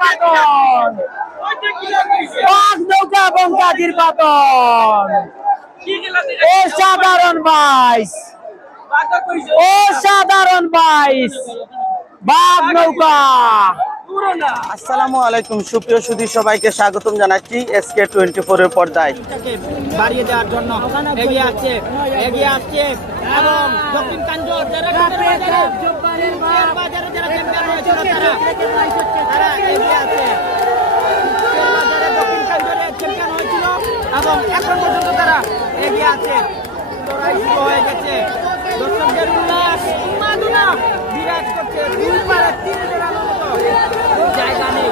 পাতন পাঁচ নৌকা এবং কাজির পাতন অসাধারণ বাইশ। অসাধারণ বাইশ। বাঘ নৌকা। আসসালামু আলাইকুম সুপ্রিয় সুধী সবাইকে স্বাগতম জানাচ্ছি এসকে টোয়েন্টি ফোর এর পর্দায়। বাড়িয়ে দেওয়ার জন্য এগিয়ে আসছে এগিয়ে আসছে এবং দক্ষিণ কাঞ্জর যারা ঢাকার বাজারে, আছে। বাজারে দক্ষিণ কাঞ্জরে চ্যাম্পিয়ন এবং এখন পর্যন্ত তারা এগিয়ে আছে। লড়াই হয়ে গেছে। দর্শকদের উল্লাস বিরাজ করছে দুই পারে তিন জোড়ানোর মতো জায়গা নেই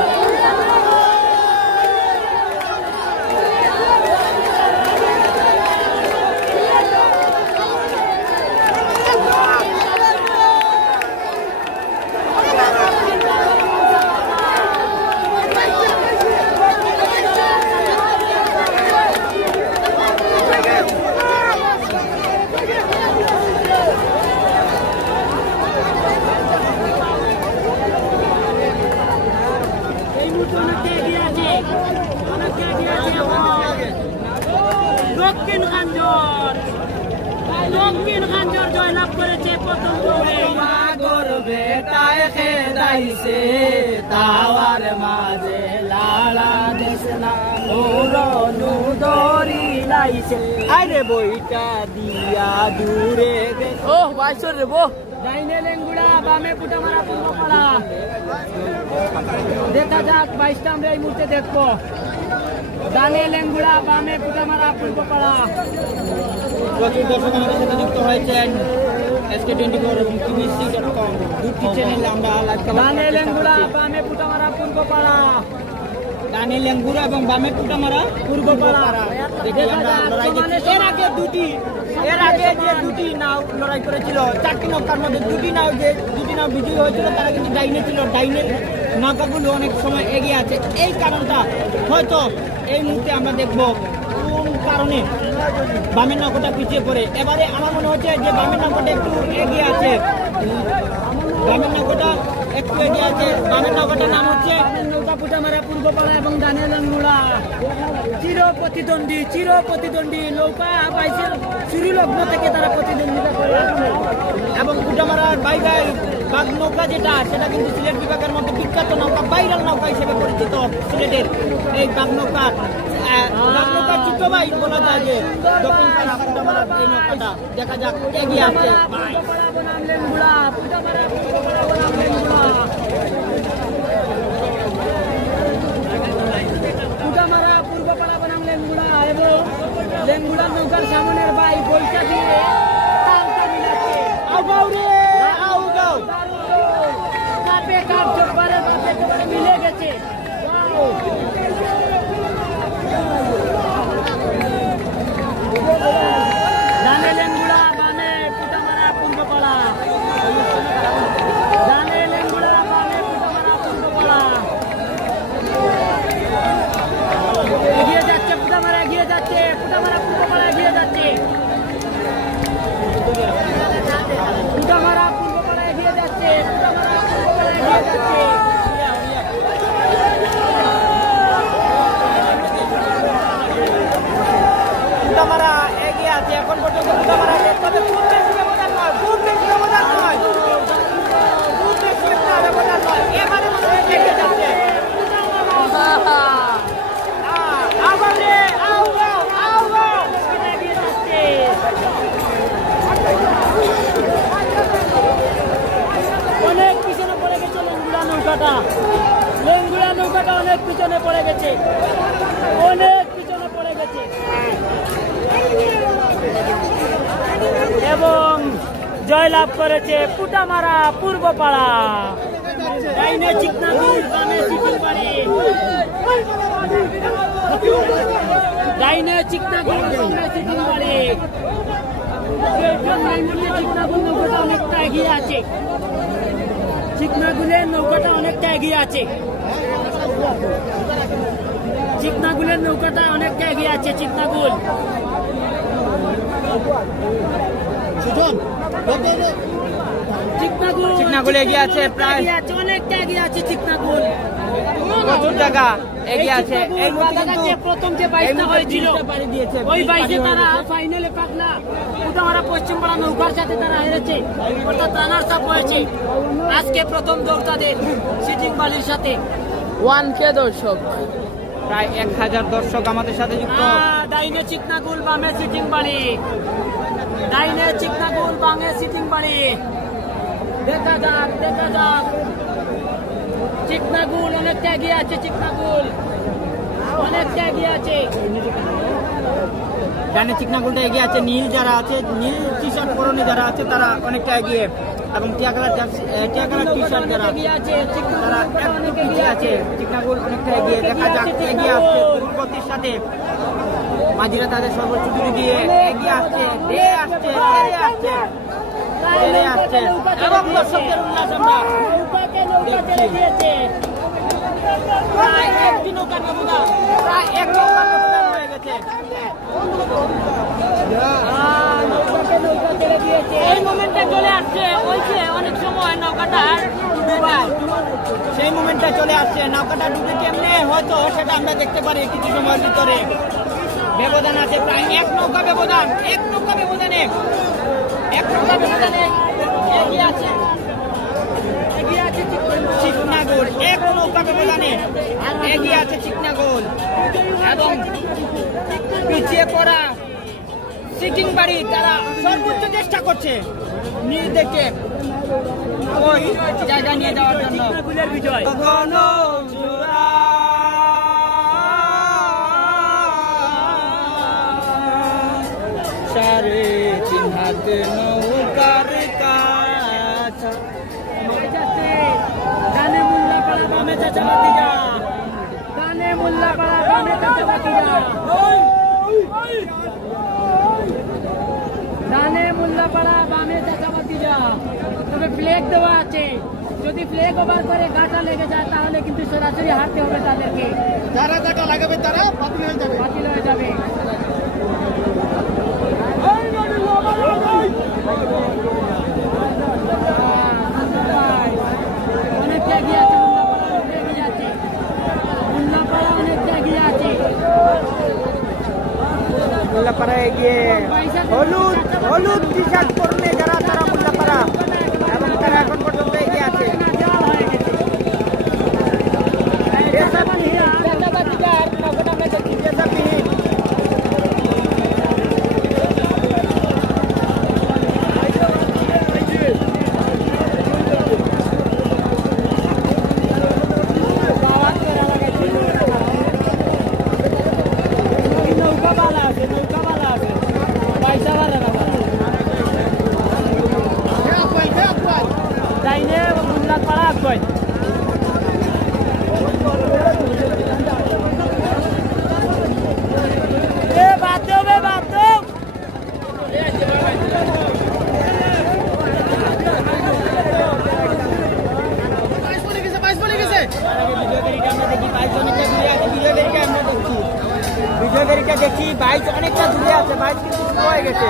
এই মুহূর্তে অনেকটা এগিয়ে আছে অনেকটা এগিয়ে আছে এবং দক্ষিণ খাঞ্জর খাঞ্জর জয়লাভ করেছে প্রথম দৌড়ে মাগর বেটায় খেদাইছে তাওয়ার মাঝে লালা ওরনু লাইছে। আরে বইটা দিয়া দূরে ও বাইশর রে বো ডাইনে লেঙ্গুড়া বামে পুটা মারা পূর্ব দেখা যাক বাইশটা আমরা এই মুহূর্তে দেখব। ডানে লেঙ্গুড়া বামে পুটামারা পূর্ব পাড়া প্রচুর দর্শক আমাদের সাথে যুক্ত হয়েছেন এসকে টোয়েন্টি ফোর এবং টিভিসি ডট কম দুটি চ্যানেলে আমরা লাইভ ডানে লেঙ্গুড়া বামে পুটামারা পূর্ব পাড়া ডানে লেঙ্গুড়া এবং বামে পুটামারা পূর্ব পাড়া দেখি আমরা লড়াই দেখছি। এর আগে দুটি এর আগে যে দুটি নাও লড়াই করেছিল চারটি নৌকার মধ্যে দুটি নাও যে দুটি নাও বিজয়ী হয়েছিল তারা কিন্তু ডাইনে ছিল। ডাইনের নৌকাগুলো অনেক সময় এগিয়ে আছে। এই কারণটা হয়তো এই মুহূর্তে আমরা দেখব কোন কারণে বামের নৌকাটা পিছিয়ে পড়ে। এবারে আমার মনে হচ্ছে যে বামের নৌকাটা একটু এগিয়ে আছে। বামের নৌকাটা একটু এগিয়ে আছে বামের নৌকাটার নাম হচ্ছে নৌকা পুটামারা পূর্বপাড়া এবং দানিয়াল মুড়া চির প্রতিদ্বন্দ্বী চির প্রতিদ্বন্দ্বী নৌকা বাইশের শুরু লগ্ন থেকে তারা প্রতিদ্বন্দ্বিতা করে এবং পুটামারার বাই বাই বাঘ নৌকা যেটা সেটা কিন্তু সিলেট বিভাগের মধ্যে বিখ্যাত নৌকা বাইরাল নৌকা হিসেবে পরিচিত সিলেটের এই বাঘ নৌকা বাঘ বলা যায় দেখা যাক এগিয়ে আসছে পুটামারা পূর্বপাড়া বনাম লেঙ্গুড়া এবং লেঙ্গুড়া নৌকার সামনের বাই বৈশা দিয়ে তালটা মিলাচ্ছে আউ রে আউ কাপে কাপ জব্বারের কাপে মিলে গেছে ওয়াও ডানে লেঙ্গুড়া বামে পুটামারা পূর্বপাড়া ডানে লেঙ্গুড়া বামে পুটামারা পূর্বপাড়া এগিয়ে যাচ্ছে পুটামারা এগিয়ে যাচ্ছে পুটামারা পূর্বপাড়া এগিয়ে যাচ্ছে পুটামারা পূর্বপাড়া এগিয়ে যাচ্ছে পুটামারা পূর্বপাড়া এগিয়ে যাচ্ছে পুটামারা এগিয়ে আছে এখন পর্যন্ত পুটামারা তবে খুব বেশি ব্যবধান নয় খুব বেশি ব্যবধান নয় খুব বেশি একটা ব্যবধান নয় এবারে মনে হয় এগিয়ে যাচ্ছে আবারে আউ গাও আউ গাও এগিয়ে যাচ্ছে অনেক পিছনে পড়ে গেছে লেঙ্গুড়া নৌকাটা লেঙ্গুড়া নৌকাটা অনেক পিছনে পড়ে গেছে। অনেক পিছনে পড়ে গেছে। এবং জয়লাভ করেছে পুটামারা পূর্বপাড়া। ডাইনে অনেকটা এগিয়ে আছে। চিকনাগুলের নৌকাটা অনেকটা এগিয়ে আছে। চিকনাগুলের নৌকাটা অনেকটা এগিয়ে আছে চিকনাগুল। চিকনাগুল চিকনাগুল এগিয়ে আছে প্রায় আছে অনেকটা এগিয়ে আছে চিকনাগুল। প্রচুর জায়গা। এগিয়ে আছে। এই মুহূর্তে প্রথম যে বাইশটা হয়েছিল ব্রিজটা পাড়ি দিয়েছে ওই বাইশে তারা ফাইনালে পাকলা উদামারা পশ্চিমপাড়া নৌকার সাথে তারা হেরেছে অর্থাৎ রানার্স আপ হয়েছে। আজকে প্রথম দৌড় তাদের সিটিং বালির সাথে। ওয়ান কে দর্শক? প্রায় এক হাজার দর্শক আমাদের সাথে যুক্ত। ডাইনে চিকনাগুল বামে সিটিং বাড়ি ডাইনে চিকনাগুল বামে সিটিং বাড়ি দেখা যাক দেখা যাক। চিকনাগুল অনেকটা এগিয়ে আছে চিকনাগুল। অনেকটা এগিয়ে আছে। ডানে চিকনাগুলটা এগিয়ে আছে নীল যারা আছে নীল টি শার্ট পরনে যারা আছে তারা অনেকটা এগিয়ে এবং টিয়া কালার টিয়া কালার টি শার্ট যারা আছে তারা একটু পিছিয়ে আছে চিকনাগুল অনেকটা এগিয়ে দেখা যাক এগিয়ে আসছে গতির সাথে। মাঝিরা তাদের সর্বোচ্চ দূরে দিয়ে এগিয়ে আসছে দে আসছে আসছে আসছে। এবং দর্শকদের উল্লাস আমরা অনেক সময় নৌকাটা সেই মোমেন্টটা চলে আসছে, নৌকাটা ডুবে কেমনে? হয়তো সেটা আমরা দেখতে পারি কিছু সময়ের ভিতরে। ব্যবধান আছে প্রায় এক নৌকা ব্যবধান, এক নৌকা ব্যবধানে, এক নৌকা ব্যবধানে আছে। চিকনাগোল এক নৌকা ব্যবধানে এগিয়ে আছে চিকনাগোল এবং পিছিয়ে পড়া সিটিং বাড়ি তারা সর্বোচ্চ চেষ্টা করছে। নিজেদেরকে ওই জায়গা নিয়ে যাওয়ার জন্য। বিজয় সাড়ে তিন ডানে মুল্লাপাড়া বামে তবে ফ্লেগ দেওয়া আছে। যদি ফ্লেগ ওভার করে গাটা লেগে যায় তাহলে কিন্তু সরাসরি হারতে হবে তাদেরকে। যারা যারা লাগাবে তারা বাতিল হয়ে যাবে। বাতিল হয়ে যাবে। অনেকটা এগিয়ে আছে মুন্নাপাড়া অনেকটা এগিয়ে আছে এগিয়ে হলুদ হলুদ টি শার্ট পরলে যারা তারা মোল্লাপাড়া এবং তারা এখন পর্যন্ত এগিয়ে আছে নৌকা বালা আছে নৌকা বালা আছে পয়সা বালা না ডাইনে মুন্নাপাড়া আগুয়াই এ বাদ দেও বে বাদ দেও বিজয়গরিকা দেখি বাইক অনেকটা দূরে আছে বাইক কিন্তু হয়ে গেছে।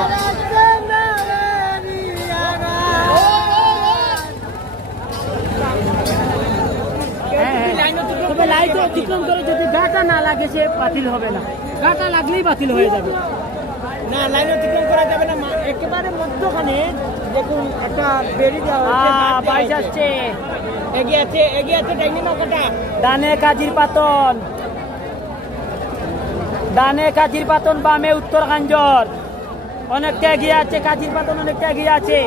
তবে লাইট অতিক্রম করে যদি গাটা না লাগে সে বাতিল হবে না। গাটা লাগলেই বাতিল হয়ে যাবে। না লাইন অতিক্রম করা যাবে না একেবারে মধ্যখানে দেখুন একটা বেরি বাইশ আসছে। এগিয়ে আছে এগিয়ে আছে ডাইনি নৌকাটা ডানে কাজির পাতন। ডানে কাজির পাতন, বামে উত্তর গাঞ্জর। অনেকটা এগিয়ে আছে, কাজির পাতন অনেকটা এগিয়ে আছে।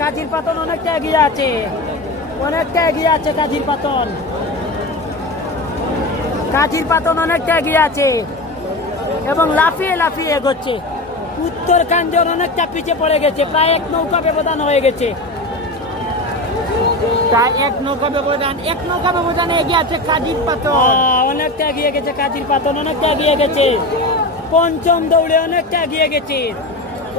কাজির পাতন অনেকটা এগিয়ে আছে। অনেকটা এগিয়ে আছে কাজির পাতন। কাজির পাতন অনেকটা এগিয়ে আছে। এবং লাফিয়ে লাফিয়ে এগোচ্ছে। উত্তর কাঞ্জন অনেকটা পিছিয়ে পড়ে গেছে, প্রায় এক নৌকা ব্যবধান হয়ে গেছে। প্রায় এক নৌকা ব্যবধান এক নৌকা ব্যবধানে এগিয়ে আছে কাজির পাথর। আহ, অনেকটা এগিয়ে গেছে কাজির পাতন অনেকটা এগিয়ে গেছে। পঞ্চম দৌড়ে অনেকটা এগিয়ে গেছে।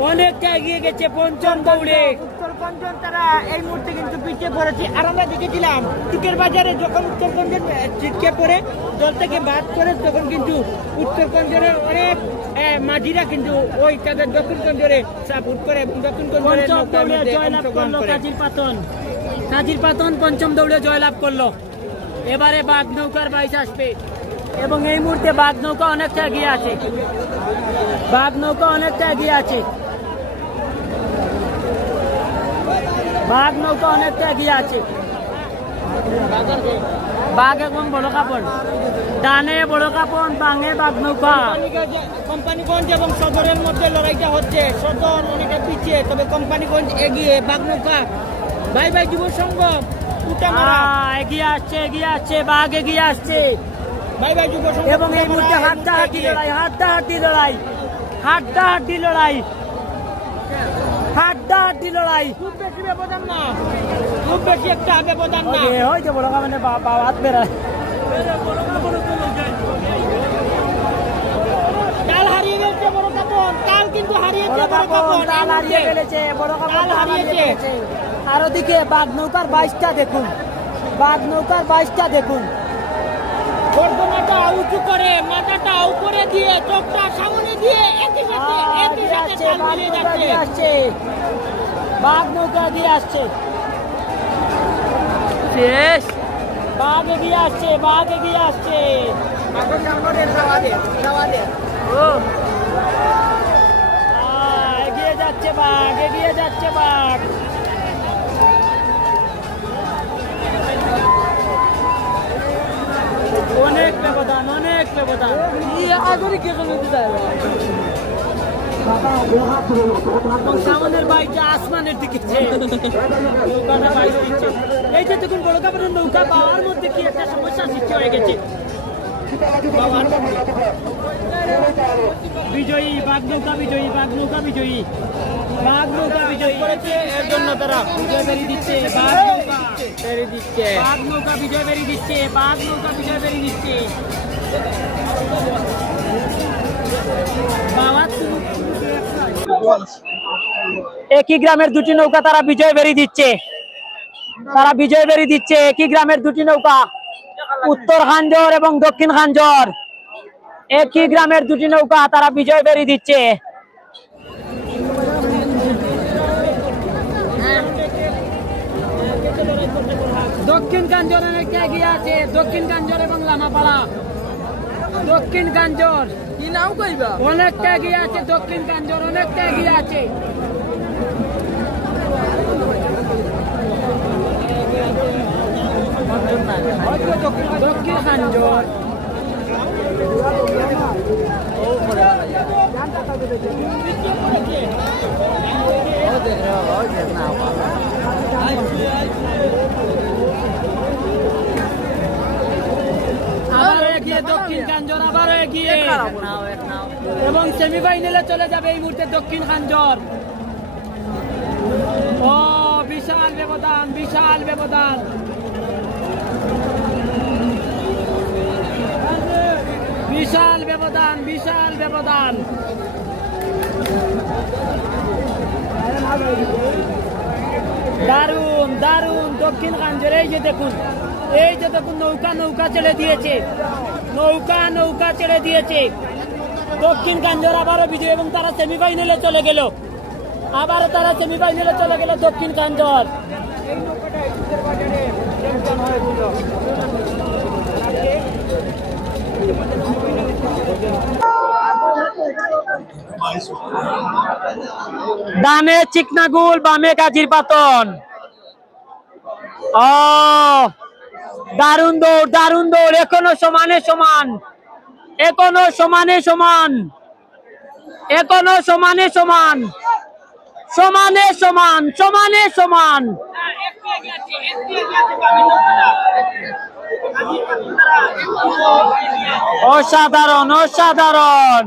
অনেকটা এগিয়ে গেছে পঞ্চম দৌড়ে। উত্তরকঞ্চন তারা এই মুহূর্তে কিন্তু পিছিয়ে পড়েছে। আর আমরা দেখেছিলাম টিকের বাজারে যখন উত্তরকঞ্চন ছিটকে পড়ে দল থেকে বাদ করে তখন কিন্তু উত্তরকঞ্চনের অনেক মাঝিরা কিন্তু ওই তাদের দক্ষিণ কেন্দ্রে সাপোর্ট করে এবং দক্ষিণ দৌড়ে জয়লাভ করল কাজীর পাতন কাজীর পাতন পঞ্চম দৌড়ে জয়লাভ করল। এবারে বাঘ নৌকার বাইশ আসবে। এবং এই মুহূর্তে বাঘ নৌকা অনেকটা এগিয়ে আছে। বাঘ নৌকা অনেকটা এগিয়ে আছে। বাঘ নৌকা অনেকটা এগিয়ে আছে। বাঘ এবং বড় কাপড় ডানে বড় কাপড় বাঙে বাঘ নৌকা। কোম্পানিগঞ্জ এবং সদরের মধ্যে লড়াইটা হচ্ছে। সদর অনেকটা পিছিয়ে, তবে কোম্পানিগঞ্জ এগিয়ে বাগনৌকা ভাই ভাই যুব সংঘ এগিয়ে আসছে এগিয়ে আসছে বাঘ এগিয়ে আসছে। ভাই ভাই যুব সংঘ এবং এই মুহূর্তে হাড্ডা হাড্ডি লড়াই হাড্ডা হাড্ডি লড়াই হাড্ডা হাড্ডি লড়াই। হাড্ডা হাড্ডি লড়াই। খুব বেশি ব্যবধান না খুব বেশি একটা ব্যবধান না। বড় কামানে বাবা হাত বেড়ায় কাল হারিয়ে গেছে বড় কাপন কাল কিন্তু হারিয়েছে বড় বড় কাপড় কাপন হারিয়ে ফেলেছে বড় কাপড় হারিয়েছে। আর ওদিকে বাঘ নৌকার বাইশটা দেখুন। বাঘ নৌকার বাইশটা দেখুন। উঁচু করে মাথাটা উপরে দিয়ে চোখটা সামনে দিয়ে একই সাথে একই সাথে তাল মিলিয়ে যাচ্ছে। দিয়ে আসছে। বাঘ নৌকা দিয়ে আসছে। শেষ। বাঘ এগিয়ে আসছে বাঘ এগিয়ে আসছে। এগিয়ে যাচ্ছে বাঘ এগিয়ে যাচ্ছে বাঘ। অনেক ব্যবধান অনেক ব্যবধান। এবং সামনের বাইকটা আসমানের দিকে নৌকাটা বাইক দিচ্ছে এই দেখুন বড় নৌকা পাওয়ার মধ্যে কি একটা সমস্যা সৃষ্টি হয়ে গেছে? বিজয়ী, বাঘ নৌকা বিজয়ী, বাঘ নৌকা বিজয়ী। বাঘ নৌকা বিজয়ী করেছে, এর জন্য তারা বিজয় দিচ্ছে। বাঘ ছেড়ে দিচ্ছে বাঘ নৌকা বিজয় বেরিয়ে দিচ্ছে বাঘ নৌকা বিজয় বেরিয়ে দিচ্ছে। একই গ্রামের দুটি নৌকা তারা বিজয় বেরিয়ে দিচ্ছে। তারা বিজয় বেরিয়ে দিচ্ছে একই গ্রামের দুটি নৌকা। উত্তর খাঞ্জর এবং দক্ষিণ খাঞ্জর একই গ্রামের দুটি নৌকা তারা বিজয় বেরিয়ে দিচ্ছে। দক্ষিণ কাঞ্জর অনেকটা এগিয়ে আছে দক্ষিণ কাঞ্জর এবং লামাপাড়া দক্ষিণ কাঞ্জর কি নাম কইবা অনেকটা এগিয়ে আছে দক্ষিণ কাঞ্জর অনেকটা এগিয়ে আছে দক্ষিণ কাঞ্জর এগিয়ে দক্ষিণ কাঞ্জর আবারও এগিয়ে। এবং সেমিফাইনালে চলে যাবে এই মুহূর্তে দক্ষিণ কাঞ্জর ও বিশাল ব্যবধান বিশাল ব্যবধান। বিশাল ব্যবধান বিশাল ব্যবধান। দারুণ দারুণ দক্ষিণ কাঞ্জর এই যে দেখুন এই যে দেখুন নৌকা নৌকা ছেড়ে দিয়েছে। নৌকা নৌকা ছেড়ে দিয়েছে। দক্ষিণ কাঞ্জর আবারও বিজয় এবং তারা সেমিফাইনালে চলে গেল। আবারও তারা সেমিফাইনালে চলে গেল দক্ষিণ কাঞ্জর ডানে চিকনাগুল, বামে কাজির পাতন ও! দারুণ দৌড় দারুণ দৌড়, এখনও সমানে সমান, এখনও সমানে সমান, এখনও সমানে সমান সমানে সমান সমানে সমান। অসাধারণ অসাধারণ।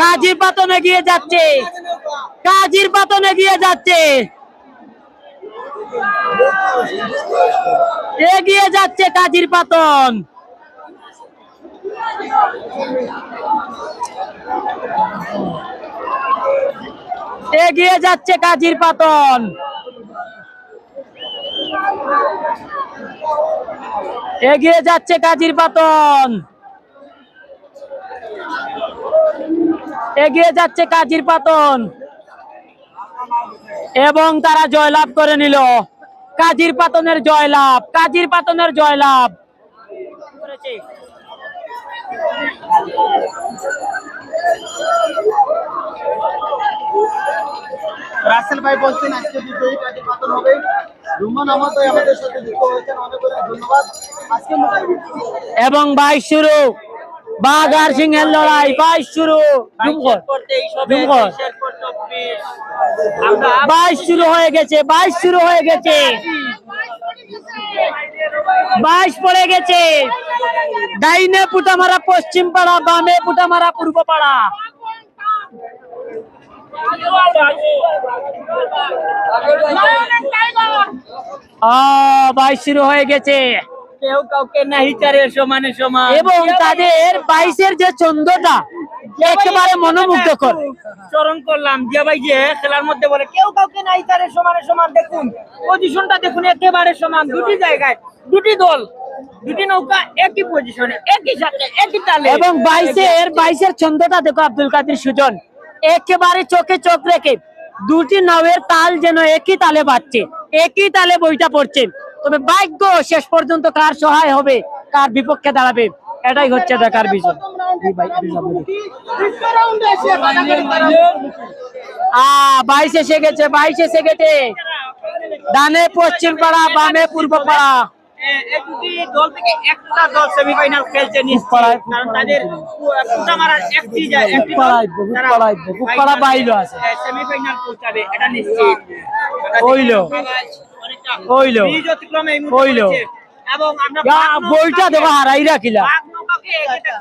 কাজীর পাতনে গিয়ে যাচ্ছে, কাজীর পাতন এগিয়ে যাচ্ছে। এগিয়ে যাচ্ছে কাজীর পাতন। এগিয়ে যাচ্ছে কাজীর পাতন। এগিয়ে যাচ্ছে কাজীর পাতন। এগিয়ে যাচ্ছে কাজীর পাতন। এবং তারা জয়লাভ করে নিল। কাজীর পাতনের জয়লাভ কাজীর পাতনের জয়লাভ। রাসেল ভাই বলছেন আজকে পাতন হবে। রুমান আমাদের সাথে যুক্ত হয়েছেন অনেক অনেক ধন্যবাদ। আজকে এবং বাইশ শুরু। বাঘ আর সিংহের লড়াই বাইশ শুরু। বাইশ শুরু হয়ে গেছে বাইশ শুরু হয়ে গেছে। বাইশ পড়ে গেছে। ডাইনে পুটামারা পশ্চিম পাড়া বামে পুটামারা পূর্ব পাড়া। বাইশ শুরু হয়ে গেছে। কেউ কাউকে নাহি চারে সমানে সমান। এবং তাদের বাইশের যে চন্দ্রটা একেবারে মনোমুগ্ধকর। চরণ করলাম যে ভাই যে খেলার মধ্যে বলে কেউ কাউকে নাই তারে সমানে সমান দেখুন পজিশনটা দেখুন একেবারে সমান। দুটি জায়গায় দুটি দল দুটি নৌকা একই পজিশনে একই সাথে একই তালে। এবং বাইশের বাইশের ছন্দটা দেখো আব্দুল কাদের সুজন। একেবারে চোখে চোখ রেখে দুটি নাওয়ের তাল যেন একই তালে বাজছে একই তালে বইটা পড়ছে। তবে ভাগ্য শেষ পর্যন্ত কার সহায় হবে কার বিপক্ষে দাঁড়াবে এটাই হচ্ছে দেখার বিষয়। আহ বাইশ এসে গেছে বাইশ এসে গেছে। ডানে পশ্চিম পাড়া বামে পূর্ব পাড়া। দল সেমিফাইনাল পৌঁছাবে এটা নিশ্চিত। হইল। বইটা দেখো হারাই রাখিলা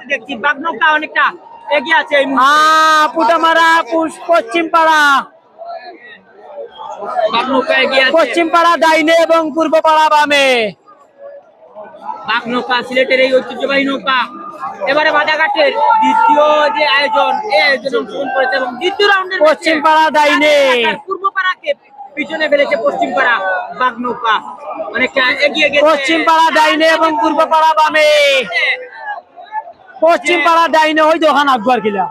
দেখছি। বাগনৌকা অনেকটা এগিয়ে আছে মুহূর্তে। পুটামারা পশ্চিম পাড়া পশ্চিম পাড়া ডাইনে এবং পূর্ব পাড়া বামে নৌকা সিলেটের এই ঐতিহ্যবাহী নৌকা। এবারে বাদাঘাটের দ্বিতীয় যে আয়োজন এই আয়োজনে অংশগ্রহণ করেছে এবং দ্বিতীয় রাউন্ডের পশ্চিম পাড়া ডাইনে। পূর্ব পাড়াকে পিছনে ফেলেছে পশ্চিম পাড়া বাঘ নৌকা। অনেকটা এগিয়ে গেছে। পশ্চিম পাড়া ডাইনে এবং পূর্ব পাড়া বামে। পশ্চিম পাড়া ডাইনে ওই দোকান আকবর কিলা।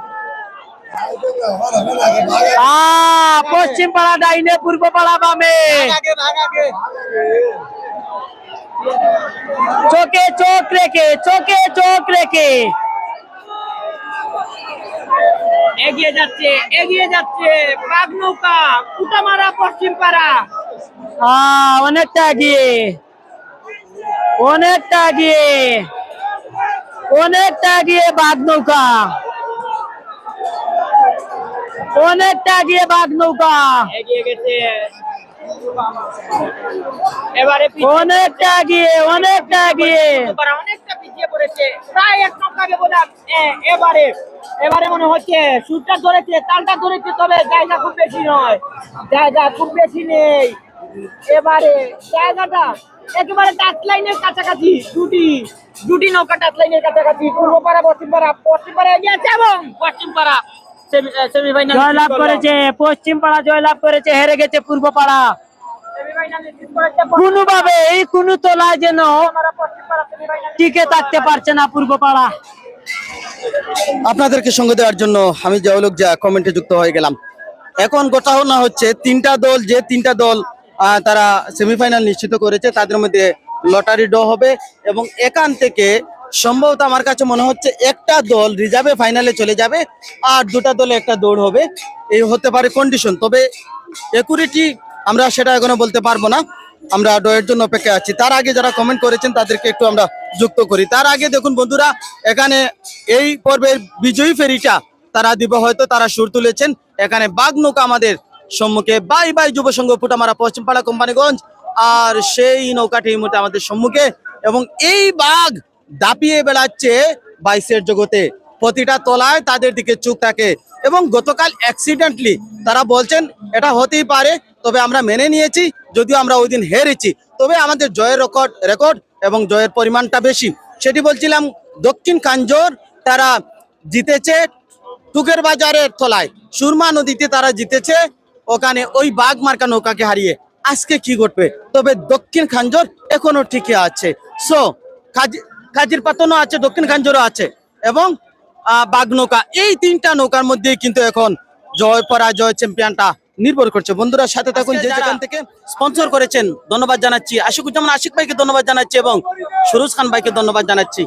পশ্চিম পাড়া ডাইনে পূর্ব পাড়া বামে। চোখে চোখ রেখে, চোখে চোখ রেখে। এগিয়ে যাচ্ছে এগিয়ে যাচ্ছে। বাঘ নৌকা কুটামারা পশ্চিম পাড়া। আহ অনেকটা এগিয়ে। অনেকটা এগিয়ে। অনেকটা এগিয়ে বাঘ নৌকা। অনেকটা এগিয়ে বাঘ নৌকা। এগিয়ে গেছে। এবারে অনেকটা এগিয়ে অনেকটা নৌকারা অনেকটা পিছিয়ে পড়েছে। প্রায় এক ব্যবধান এ- এবারে এবারে মনে হচ্ছে সুরটা ধরেছে তালটা ধরেছে তবে জায়গা খুব বেশি নয়। জায়গা খুব বেশি নেই। এবারে জায়গাটা একেবারে টাচ লাইনের কাছাকাছি দুটি দুটি নৌকা টাচ লাইনের কাছাকাছি পূর্ব পাড়া পশ্চিম পাড়া পশ্চিম পাড়া এগিয়ে আছে এবং পশ্চিম পাড়া জয়লাভ করেছে পশ্চিম পাড়া জয়লাভ করেছে হেরে গেছে পূর্ব পাড়া কোনোভাবে এই কোনো তোলায় যেন টিকে থাকতে পারছে না পূর্ব পাড়া আপনাদেরকে সঙ্গে দেওয়ার জন্য আমি জয়লোক যা কমেন্টে যুক্ত হয়ে গেলাম। এখন ঘটনা হচ্ছে তিনটা দল যে তিনটা দল আহ, তারা সেমিফাইনাল নিশ্চিত করেছে তাদের মধ্যে লটারি ড্র হবে এবং এখান থেকে সম্ভবত আমার কাছে মনে হচ্ছে একটা দল রিজার্ভে ফাইনালে চলে যাবে আর দুটা দলে একটা দৌড় হবে। এই হতে পারে কন্ডিশন তবে একুরিটি আমরা সেটা এখনও বলতে পারব না। আমরা ডয়ের জন্য অপেক্ষা আছি। তার আগে যারা কমেন্ট করেছেন তাদেরকে একটু আমরা যুক্ত করি। তার আগে দেখুন বন্ধুরা, এখানে এই পর্বের বিজয়ী ফেরিটা তারা দিব হয়তো, তারা সুর তুলেছেন। এখানে বাঘ নৌকা আমাদের সম্মুখে। বাই বাই যুব সংঘ ফুটামারা পশ্চিমপাড়া কোম্পানিগঞ্জ। আর সেই নৌকাটি মুহূর্তে আমাদের সম্মুখে। এবং এই বাঘ দাপিয়ে বেড়াচ্ছে বাইশের জগতে। প্রতিটা তলায় তাদের দিকে চুপ থাকে এবং গতকাল অ্যাক্সিডেন্টলি তারা বলছেন, এটা হতেই পারে, তবে আমরা মেনে নিয়েছি, যদিও আমরা ওই দিন হেরেছি। তবে আমাদের জয়ের রেকর্ড রেকর্ড এবং জয়ের পরিমাণটা বেশি। সেটি বলছিলাম দক্ষিণ কাঞ্জোর, তারা জিতেছে টুকের বাজারের তলায়। সুরমা নদীতে তারা জিতেছে, ওখানে ওই বাঘ মার্কা নৌকাকে হারিয়ে। আজকে কি ঘটবে? তবে দক্ষিণ খাঞ্জর এখনও ঠিকই আছে। সো কাজির পাতনও আছে দক্ষিণ খাঞ্জরও আছে এবং বাঘ নৌকা। এই তিনটা নৌকার মধ্যে কিন্তু এখন জয় পরাজয় চ্যাম্পিয়নটা নির্ভর করছে। বন্ধুরা সাথে থাকুন যে যেখান থেকে স্পন্সর করেছেন ধন্যবাদ জানাচ্ছি। আশিকুজ্জামান আশিক ভাইকে ধন্যবাদ জানাচ্ছি এবং সুরজ খান ভাইকে ধন্যবাদ জানাচ্ছি।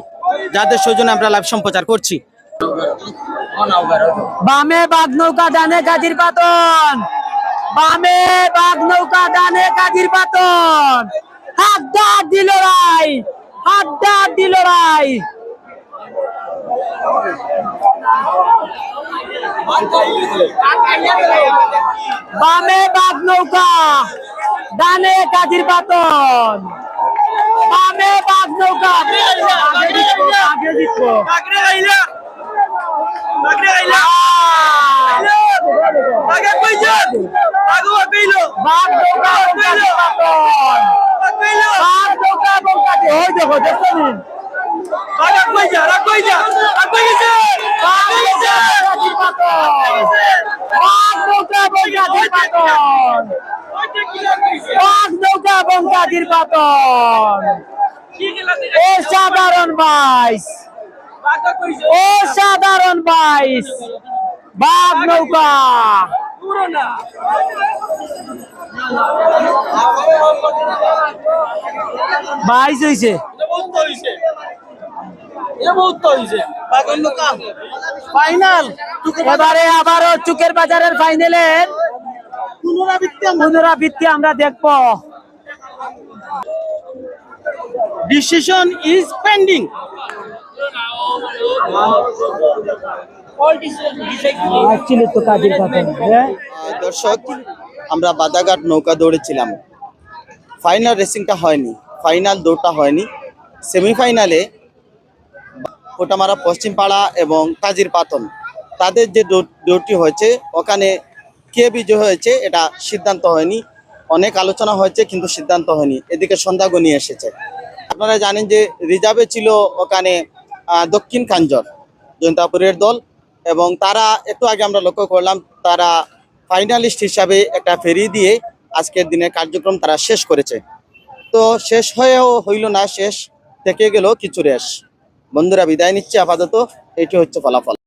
যাদের সৌজন্যে আমরা লাইভ সম্প্রচার করছি। বামে বাঘ নৌকা ডানে গাজীর পাতন। বামে বাঘ নৌকা ডানে গাজীর পাতন। হাত দিল রাই ডাক দিল রাই। বামে বাঘ নৌকা ডানে গাজীর পাতন বামে বাঘ নৌকা আগে জিতবো, আগে জিতবো। বাঘ নৌকা গাজীর পাতন বাঘ নৌকা এবং গাজী ওই দেখো দেখো নিন বাঘ নৌকা গাজীর পাতন বাঘ নৌকা এবং গাজীর পাতন বাঘ নৌকা এবং গাজীর পাতন অসাধারণ বাইশ অসাধারণ বাইশ বাঘ নৌকা। বাইশ হয়েছে ফাইনাল এবারে আবারও চুকের বাজারের ফাইনালের পুনরাবৃত্তি। পুনরাবৃত্তি আমরা দেখব। ডিসিশন ইজ পেন্ডিং হ্যাঁ? দর্শক, আমরা বাদাঘাট নৌকা দৌড়েছিলাম। ফাইনাল রেসিংটা হয়নি ফাইনাল দৌড়টা হয়নি। সেমিফাইনালে কোটামারা পশ্চিমপাড়া এবং কাজির পাতন, তাদের যে দৌড়টি হয়েছে, ওখানে কে বিজয় হয়েছে, এটা সিদ্ধান্ত হয়নি। অনেক আলোচনা হয়েছে, কিন্তু সিদ্ধান্ত হয়নি। এদিকে সন্ধ্যা গনিয়ে এসেছে। আপনারা জানেন যে রিজার্ভে ছিল ওখানে দক্ষিণ কাঞ্জর জয়ন্তাপুরের দল। এবং তারা একটু আগে আমরা লক্ষ্য করলাম, তারা ফাইনালিস্ট হিসাবে একটা ফেরি দিয়ে আজকের দিনের কার্যক্রম তারা শেষ করেছে। তো শেষ হয়েও হইল না, শেষ থেকে গেল কিছু রেশ। বন্ধুরা, বিদায় নিচ্ছে আপাতত। এটি হচ্ছে ফলাফল।